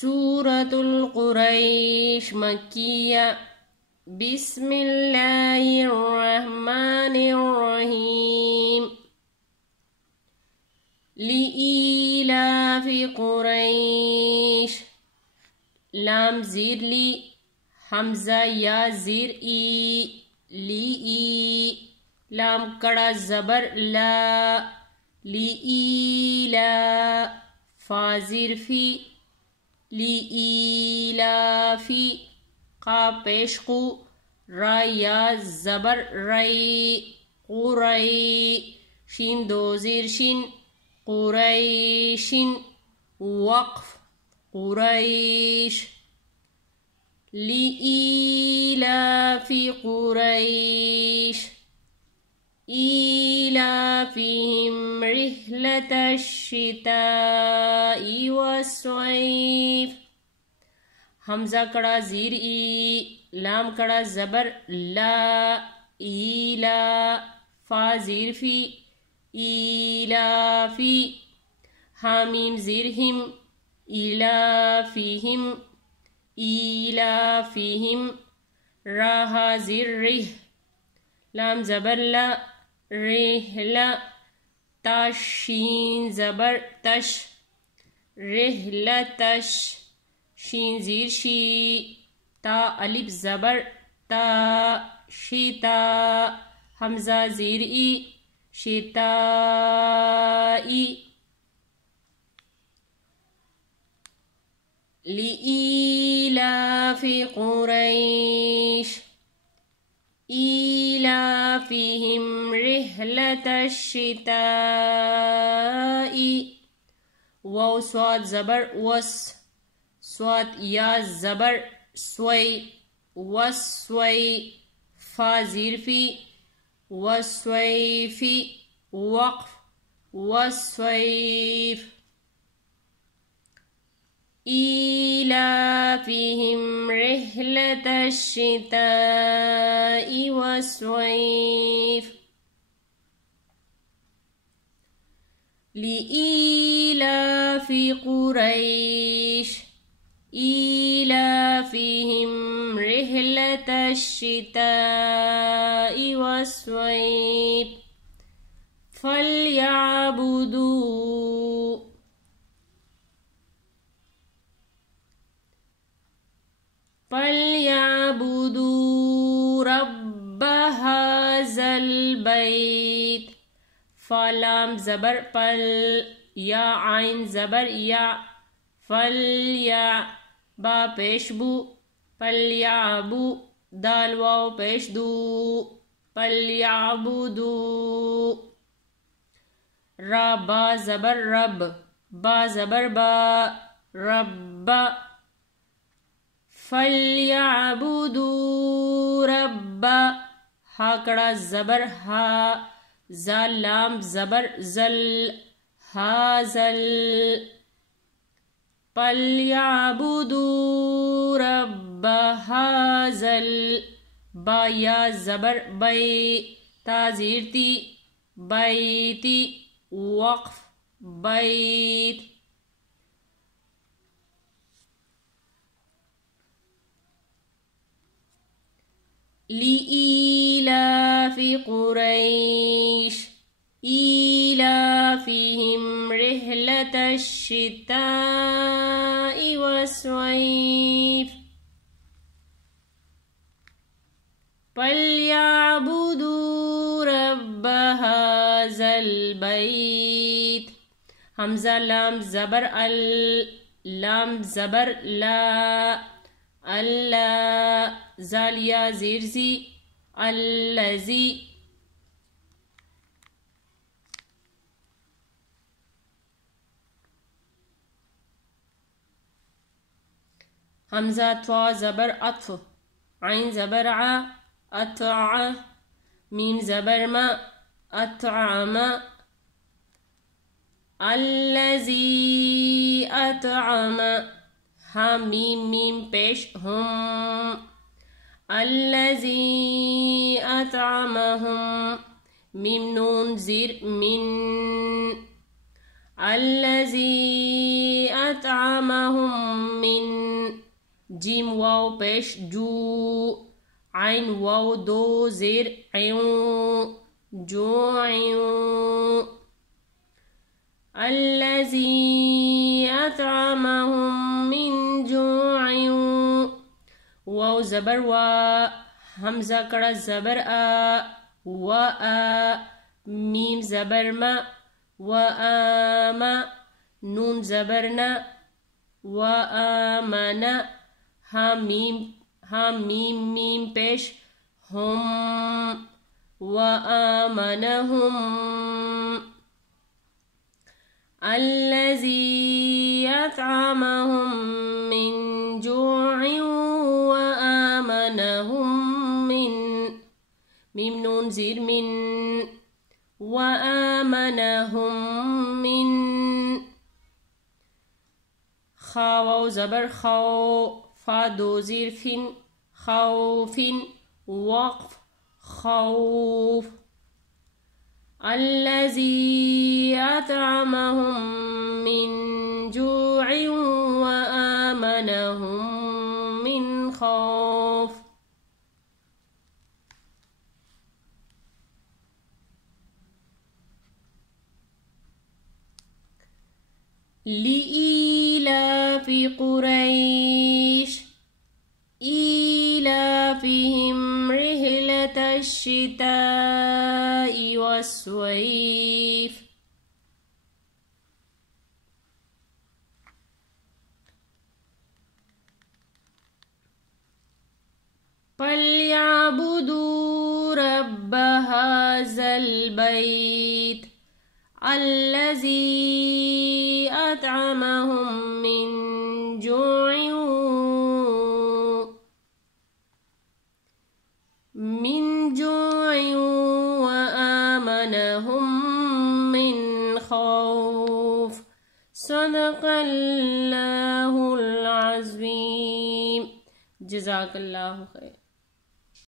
سورة القريش مكية. بسم الله الرحمن الرحيم. لإيلاف قريش. لام زیر لی، حمزہ یا زیر ای، لی ای، لام کڑا زبر لا، لی ایلا، فا زیر فی، لی ایلافی، قا پیش قو، را یا زبر ری، قری، شین دو زیر شین، قریشن، وقف قریش. لإيلاف قريش إيلافهم رحلة الشتاء والصيف. حمزہ کڑا زیر ای، لام کڑا زبر لا، ایلا، فا زیر فی، ایلافی، حامیم زیر ہم، ایلافیہم، ایلافیہم، راہا زیر رہ، لام زبر لا، رحلہ، تاشین زبر تش، رحلتش، شین زیر شی، تا الف زبر تا، شتا، حمزہ زیر ای، شتائی. لإيلاف قريش إيلافهم رحلة الشتاء. واو صاد زبر وس، صاد یا زبر سوی، وسوی، فا زیر فی، وسویفی، وقف وسویف. إيلافهم رحلة الشتاء والصيف. لإيلاف قريش إيلافهم رحلة الشتاء والصيف. فليعبدوا رب هذا البيت. فلام زبر پل، یا عین زبر یا، فلیا، با پیش بو، فلیعبو، دال واو پیش دو، فلیعبدو، را با زبر رب، با زبر با، رب، فلیعبدوا رب، ہا کڑا زبر ہا، زال لام زبر زل، ہازل، فلیعبدوا رب ہازل، با یا زبر بی، تا زیر تی، بیتی، وقف بیت. لإيلاف قريش إيلافهم رحلة الشتاء والصيف. فليعبدوا رب هذا البيت. حمزہ لام زبر ال، لام زبر لا، اللہ، زالیا زیر زی، الذی، حمزہ توا زبر عطف، عین زبر ع، اطع، میم زبر ما، اطعم، الذی اطعم، ہاں میم میم پیش ہم، الذی اطعمہم، میم نون زیر من، الذي أطعمهم من جیم واو پیش جو عین واو دو زیر عیون جوع الذي أطعمهم من جوع واو زبر وا حمزہ کڑا زبر و میم زبر ما و آما نون زبر نا و آمنا ہا میم پیش ہم و آمنہم الذي أطعمهم من جوع وآمنهم من میم نون زیر من وآمنهم من خا واو زبر خو فا دو زیر فن خوف وقف خوف الذي أطعمهم من جوع وآمنهم من خوف لإيلاف قريش إيلافهم رحلة الشتاء والصيف فليعبدوا رب هذا البيت الذي أطعمهم من جوع وآمنهم من خوف صدق اللہ العظیم جزاک اللہ خیر.